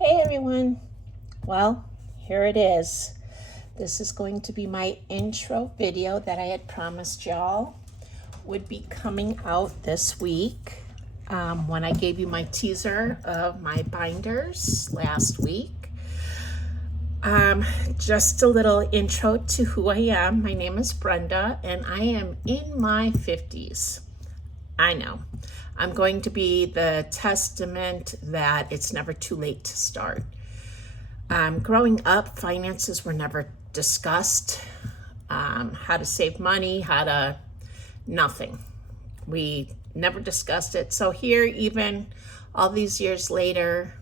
Hey everyone. Well, here it is. This is going to be my intro video that I had promised y'all would be coming out this week. When I gave you my teaser of my binders last week. Just a little intro to who I am. My name is Brenda and I am in my 50s. I know. I'm going to be the testament that it's never too late to start. Growing up, finances were never discussed. How to save money, nothing. We never discussed it. So here, even all these years later,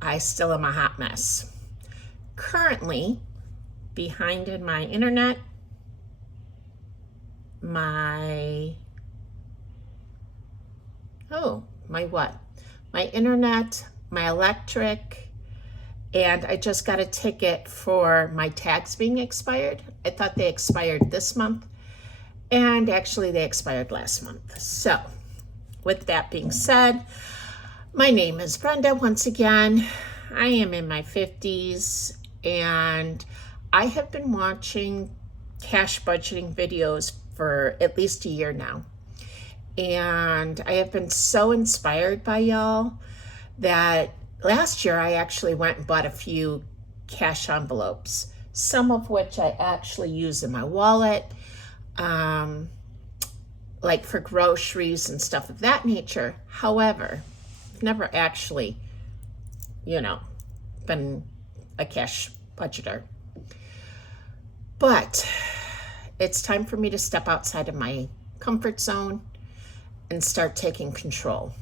I still am a hot mess. Currently, behind in my internet, my internet, my electric, and I just got a ticket for my tags being expired. I thought they expired this month, and actually they expired last month. So, with that being said, my name is Brenda once again. I am in my 50s, and I have been watching cash budgeting videos for at least a year now. And I have been so inspired by y'all that last year I actually went and bought a few cash envelopes, some of which I actually use in my wallet, like for groceries and stuff of that nature. However, I've never actually, been a cash budgeter. But it's time for me to step outside of my comfort zone and start taking control.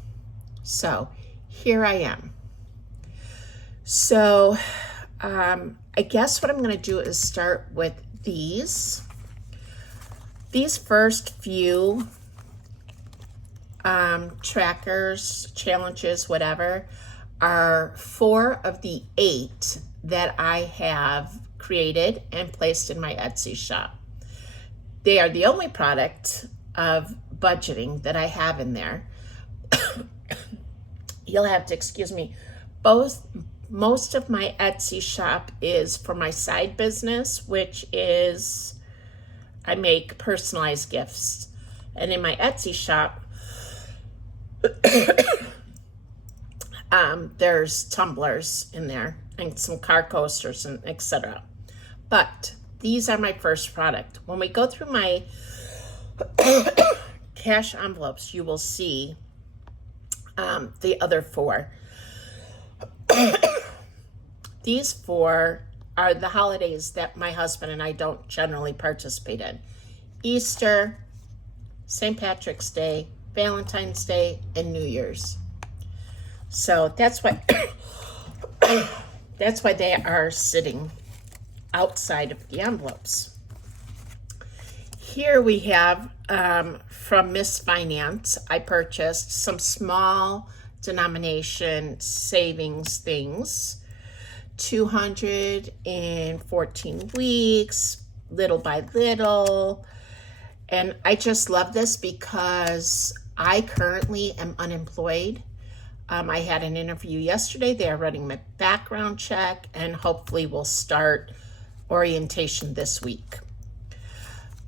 So here I am. So I guess what I'm going to do is start with these. These first few trackers, challenges, whatever, are 4 of the 8 that I have created and placed in my Etsy shop. They are the only product of budgeting that I have in there. You'll have to excuse me. Most of my Etsy shop is for my side business, which is I make personalized gifts. And in my Etsy shop, there's tumblers in there and some car coasters and etc. But these are my first product. When we go through my cash envelopes, you will see the other 4. These 4 are the holidays that my husband and I don't generally participate in. Easter, St. Patrick's Day, Valentine's Day, and New Year's. So that's why they are sitting outside of the envelopes. Here we have from Miss Finance, I purchased some small denomination savings things, 214 weeks, little by little. And I just love this because I currently am unemployed. I had an interview yesterday. They are running my background check and hopefully will start orientation this week.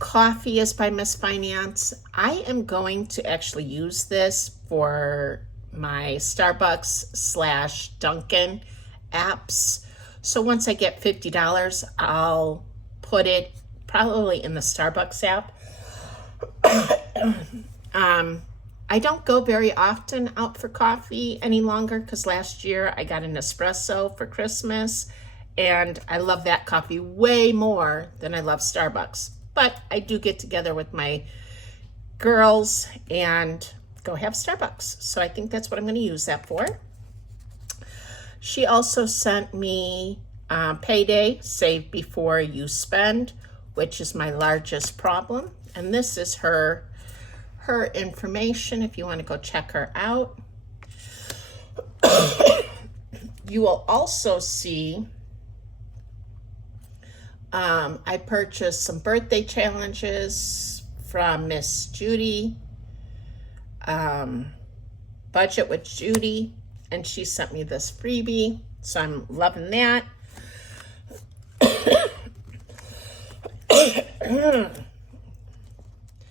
Coffee is by Miss Finance. I am going to actually use this for my Starbucks / Dunkin' apps. So once I get $50, I'll put it probably in the Starbucks app. I don't go very often out for coffee any longer because last year I got an espresso for Christmas and I love that coffee way more than I love Starbucks. But I do get together with my girls and go have Starbucks. So I think that's what I'm going to use that for. She also sent me Payday, Save Before You Spend, which is my largest problem. And this is her information if you want to go check her out. You will also see I purchased some birthday challenges from Miss Judy, Budget with Judy, and she sent me this freebie, so I'm loving that.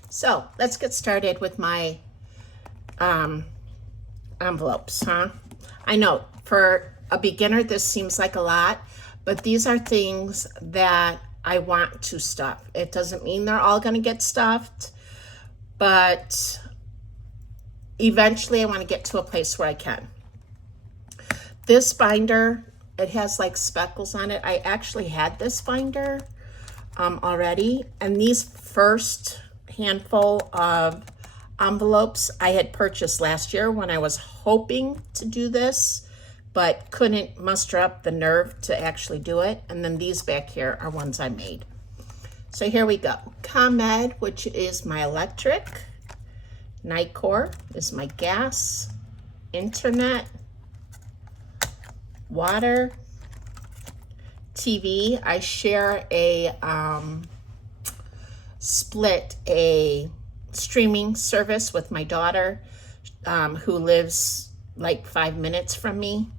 So let's get started with my envelopes, huh? I know for a beginner this seems like a lot, but these are things that I want to stuff. It doesn't mean they're all going to get stuffed, but eventually I want to get to a place where I can. This binder, it has like speckles on it. I actually had this binder already, and these first handful of envelopes I had purchased last year when I was hoping to do this, but couldn't muster up the nerve to actually do it. And then these back here are ones I made. So here we go. ComEd, which is my electric. Nicor is my gas. Internet. Water. TV. I share a split a streaming service with my daughter who lives like 5 minutes from me.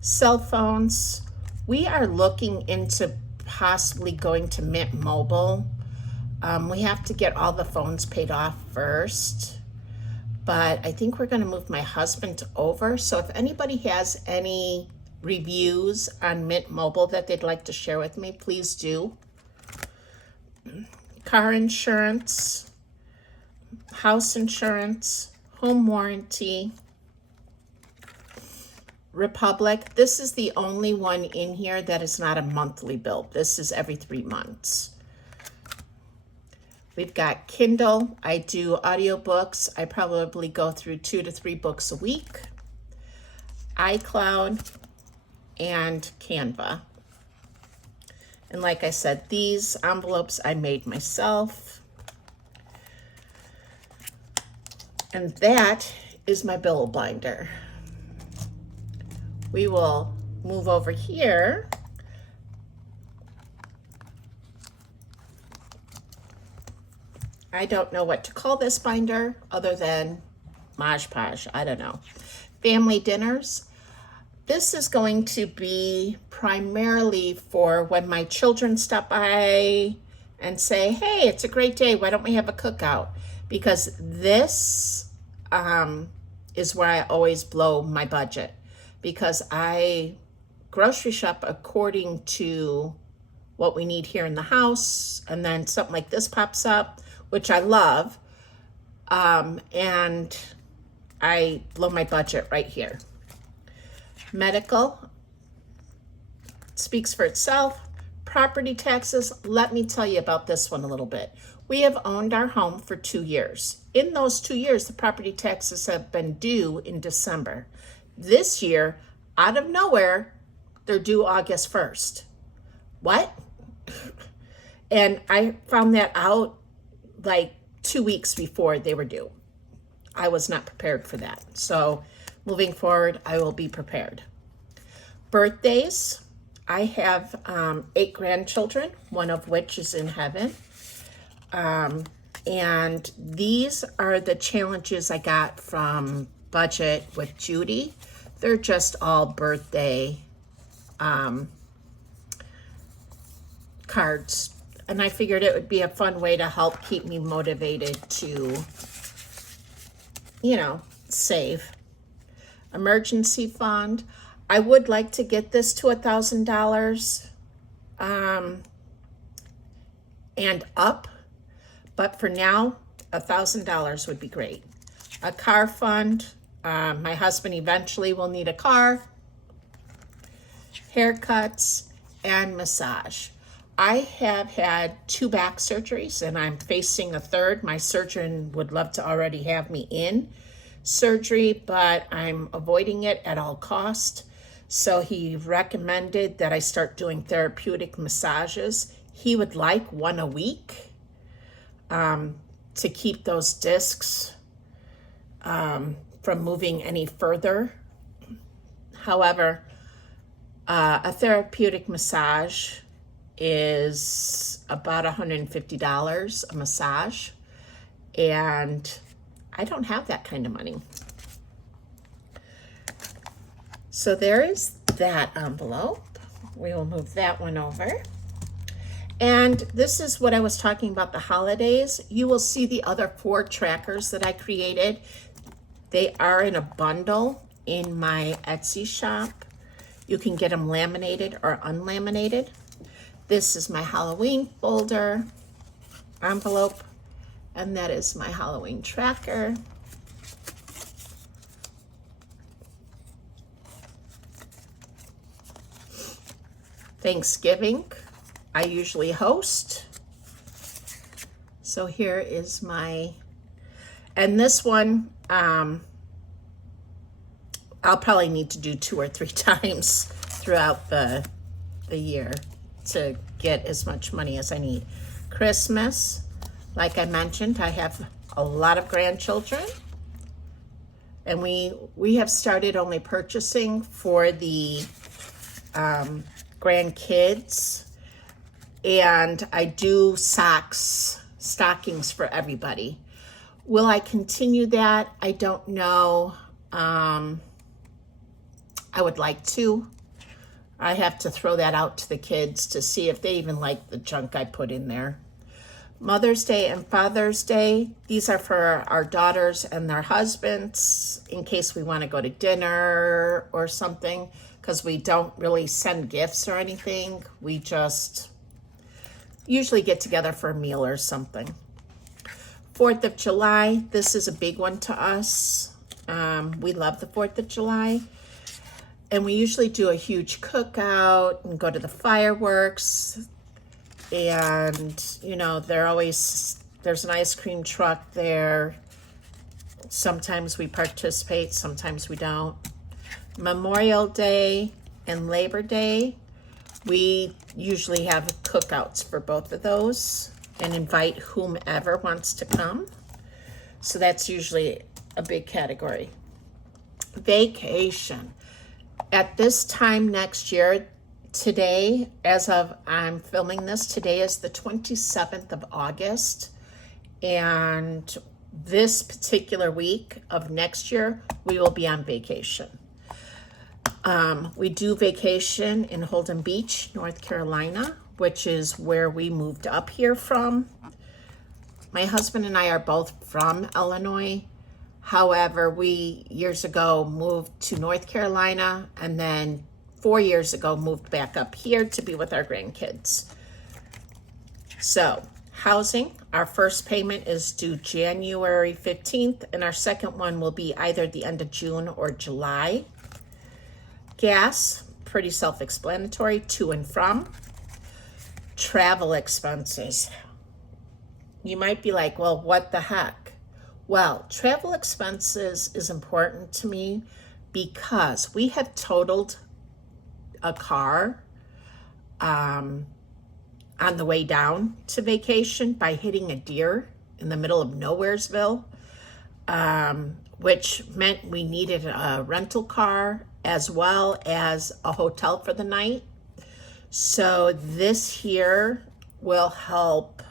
Cell phones. We are looking into possibly going to Mint Mobile. We have to get all the phones paid off first, but I think we're going to move my husband over. So if anybody has any reviews on Mint Mobile that they'd like to share with me, please do. Car insurance, house insurance, home warranty, Republic. This is the only one in here that is not a monthly bill. This is every 3 months. We've got Kindle. I do audiobooks. I probably go through 2 to 3 books a week. iCloud and Canva. And like I said, these envelopes I made myself. And that is my bill binder. We will move over here. I don't know what to call this binder other than Mod Podge. I don't know. Family dinners. This is going to be primarily for when my children stop by and say, hey, it's a great day. Why don't we have a cookout? Because this is where I always blow my budget, because I grocery shop according to what we need here in the house. And then something like this pops up, which I love. And I blow my budget right here. Medical speaks for itself. Property taxes, let me tell you about this one a little bit. We have owned our home for 2 years. In those 2 years, the property taxes have been due in December. This year, out of nowhere, they're due August 1st. What? And I found that out like 2 weeks before they were due. I was not prepared for that. So moving forward, I will be prepared. Birthdays. I have 8 grandchildren, one of which is in heaven. And these are the challenges I got from budget with Judy. They're just all birthday cards. And I figured it would be a fun way to help keep me motivated to, save. Emergency fund. I would like to get this to $1,000 and up, but for now, $1,000 would be great. A car fund. My husband eventually will need a car. Haircuts and massage. I have had 2 back surgeries and I'm facing a third. My surgeon would love to already have me in surgery, but I'm avoiding it at all cost. So he recommended that I start doing therapeutic massages. He would like 1 a week to keep those discs from moving any further. However, a therapeutic massage is about $150 a massage, and I don't have that kind of money. So there is that envelope. We will move that one over. And this is what I was talking about, the holidays. You will see the other 4 trackers that I created. They are in a bundle in my Etsy shop. You can get them laminated or unlaminated. This is my Halloween folder envelope, and that is my Halloween tracker. Thanksgiving, I usually host. So here is my, and this one, I'll probably need to do 2 or 3 times throughout the year to get as much money as I need. Christmas, like I mentioned, I have a lot of grandchildren, and we have started only purchasing for the grandkids, and I do stockings for everybody. Will I continue that? I don't know. I would like to. I have to throw that out to the kids to see if they even like the junk I put in there. Mother's Day and Father's Day, these are for our daughters and their husbands in case we want to go to dinner or something, because we don't really send gifts or anything. We just usually get together for a meal or something. 4th of July, this is a big one to us. We love the 4th of July. And we usually do a huge cookout and go to the fireworks. And, you know, there's an ice cream truck there. Sometimes we participate, sometimes we don't. Memorial Day and Labor Day, we usually have cookouts for both of those and invite whomever wants to come. So that's usually a big category. Vacation. At this time next year, today, as of I'm filming this, today is the 27th of August. And this particular week of next year, we will be on vacation. We do vacation in Holden Beach, North Carolina, which is where we moved up here from. My husband and I are both from Illinois. However, we years ago moved to North Carolina, and then 4 years ago moved back up here to be with our grandkids. So, housing, our first payment is due January 15th, and our second one will be either the end of June or July. Gas, pretty self-explanatory, to and from. Travel expenses. You might be like, well, what the heck? Well, travel expenses is important to me because we have totaled a car on the way down to vacation by hitting a deer in the middle of Nowheresville, which meant we needed a rental car as well as a hotel for the night. So this here will help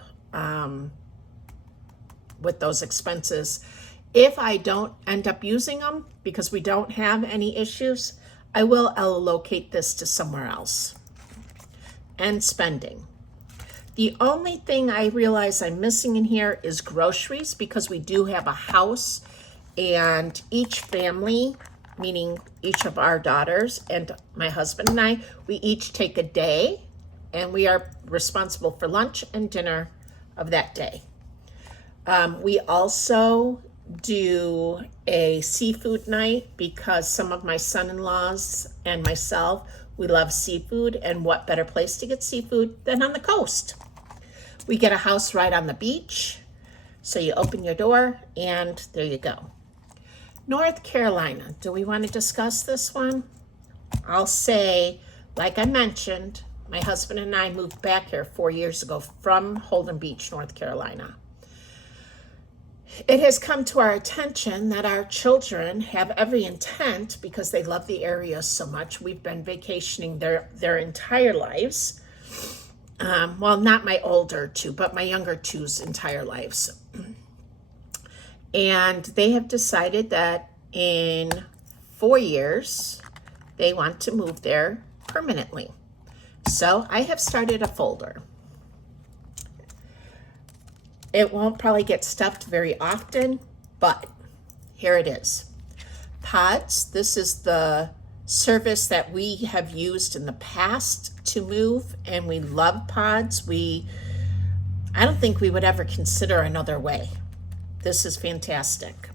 with those expenses. If I don't end up using them because we don't have any issues, I will allocate this to somewhere else. And spending. The only thing I realize I'm missing in here is groceries, because we do have a house, and each family, meaning each of our daughters and my husband and I, we each take a day, and we are responsible for lunch and dinner of that day. We also do a seafood night because some of my son-in-laws and myself, we love seafood, and what better place to get seafood than on the coast? We get a house right on the beach, so you open your door and there you go. North Carolina, do we want to discuss this one? I'll say, like I mentioned, my husband and I moved back here 4 years ago from Holden Beach, North Carolina. It has come to our attention that our children have every intent, because they love the area so much. We've been vacationing their entire lives. Well, not my older two, but my younger two's entire lives. And they have decided that in 4 years, they want to move there permanently. So I have started a folder. It won't probably get stuffed very often, but here it is. Pods, this is the service that we have used in the past to move, and we love Pods. I don't think we would ever consider another way. This is fantastic.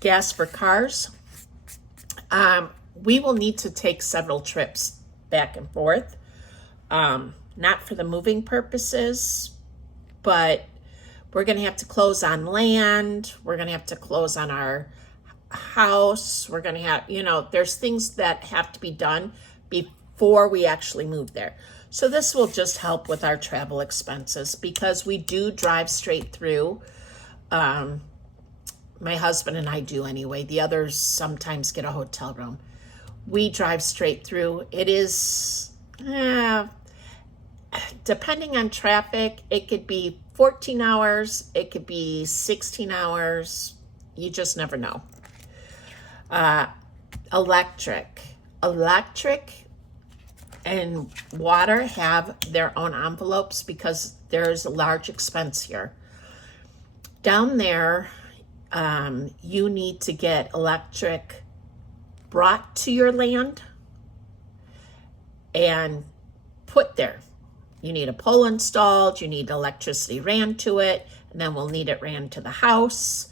Gas for cars. We will need to take several trips back and forth. Not for the moving purposes, but we're going to have to close on land. We're going to have to close on our house. We're going to have, there's things that have to be done before we actually move there. So this will just help with our travel expenses because we do drive straight through. My husband and I do anyway. The others sometimes get a hotel room. We drive straight through. It is, depending on traffic, it could be 14 hours. It could be 16 hours. You just never know. Electric and water have their own envelopes because there's a large expense here. Down there, you need to get electric brought to your land and put there. You need a pole installed, you need electricity ran to it, and then we'll need it ran to the house.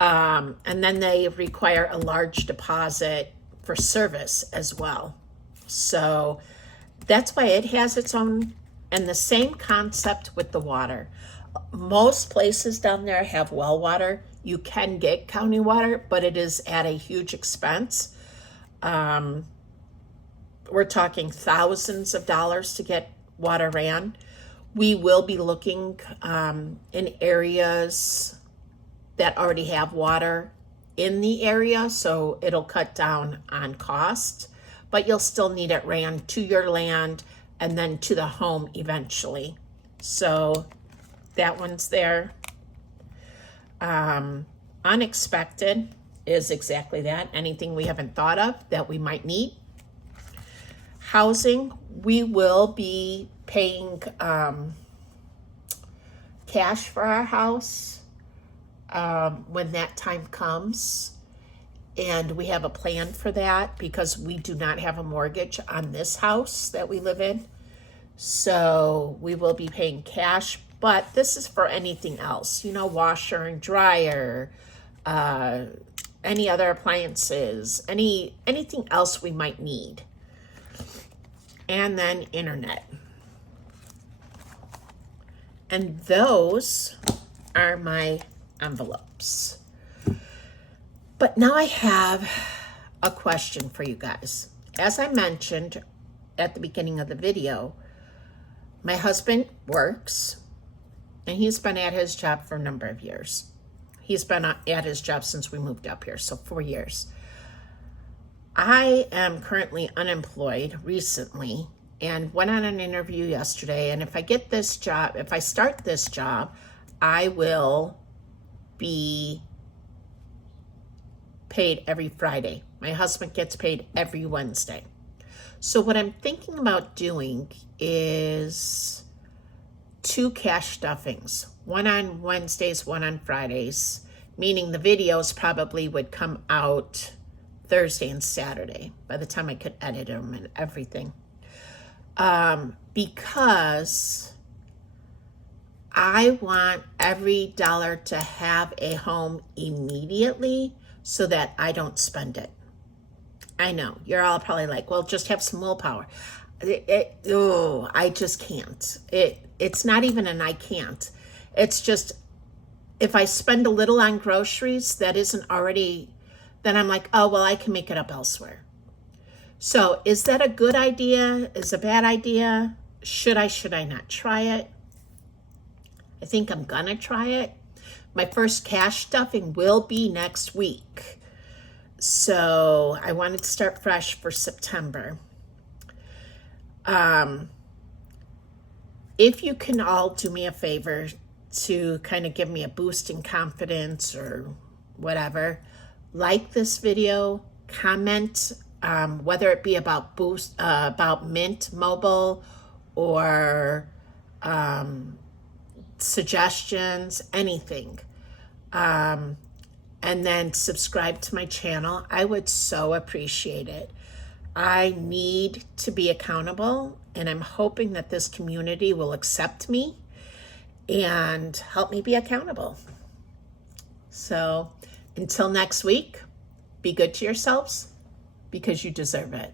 And then they require a large deposit for service as well. So that's why it has its own, and the same concept with the water. Most places down there have well water. You can get county water, but it is at a huge expense. We're talking thousands of dollars to get water ran. We will be looking in areas that already have water in the area, so it'll cut down on cost, but you'll still need it ran to your land and then to the home eventually. So that one's there. Unexpected is exactly that. Anything we haven't thought of that we might need. Housing, we will be paying cash for our house when that time comes. And we have a plan for that because we do not have a mortgage on this house that we live in. So we will be paying cash, but this is for anything else, washer and dryer, any other appliances, anything else we might need. And then internet. And those are my envelopes. But now I have a question for you guys. As I mentioned at the beginning of the video, my husband works, and he's been at his job for a number of years. He's been at his job since we moved up here, so 4 years. I am currently unemployed recently and went on an interview yesterday. And if I get this job, if I start this job, I will be paid every Friday. My husband gets paid every Wednesday. So what I'm thinking about doing is 2 cash stuffings, one on Wednesdays, one on Fridays, meaning the videos probably would come out Thursday and Saturday by the time I could edit them and everything. Because I want every dollar to have a home immediately so that I don't spend it. I know, you're all probably like, well, just have some willpower. I just can't. It's not even an I can't. It's just, if I spend a little on groceries that isn't already, then I'm like, oh, well, I can make it up elsewhere. So is that a good idea? Is it a bad idea? Should I not try it? I think I'm gonna try it. My first cash stuffing will be next week. So I wanted to start fresh for September. If you can all do me a favor to kind of give me a boost in confidence or whatever, like this video, comment, whether it be about about Mint Mobile or suggestions, anything. And then subscribe to my channel. I would so appreciate it. I need to be accountable, and I'm hoping that this community will accept me and help me be accountable. So until next week, be good to yourselves because you deserve it.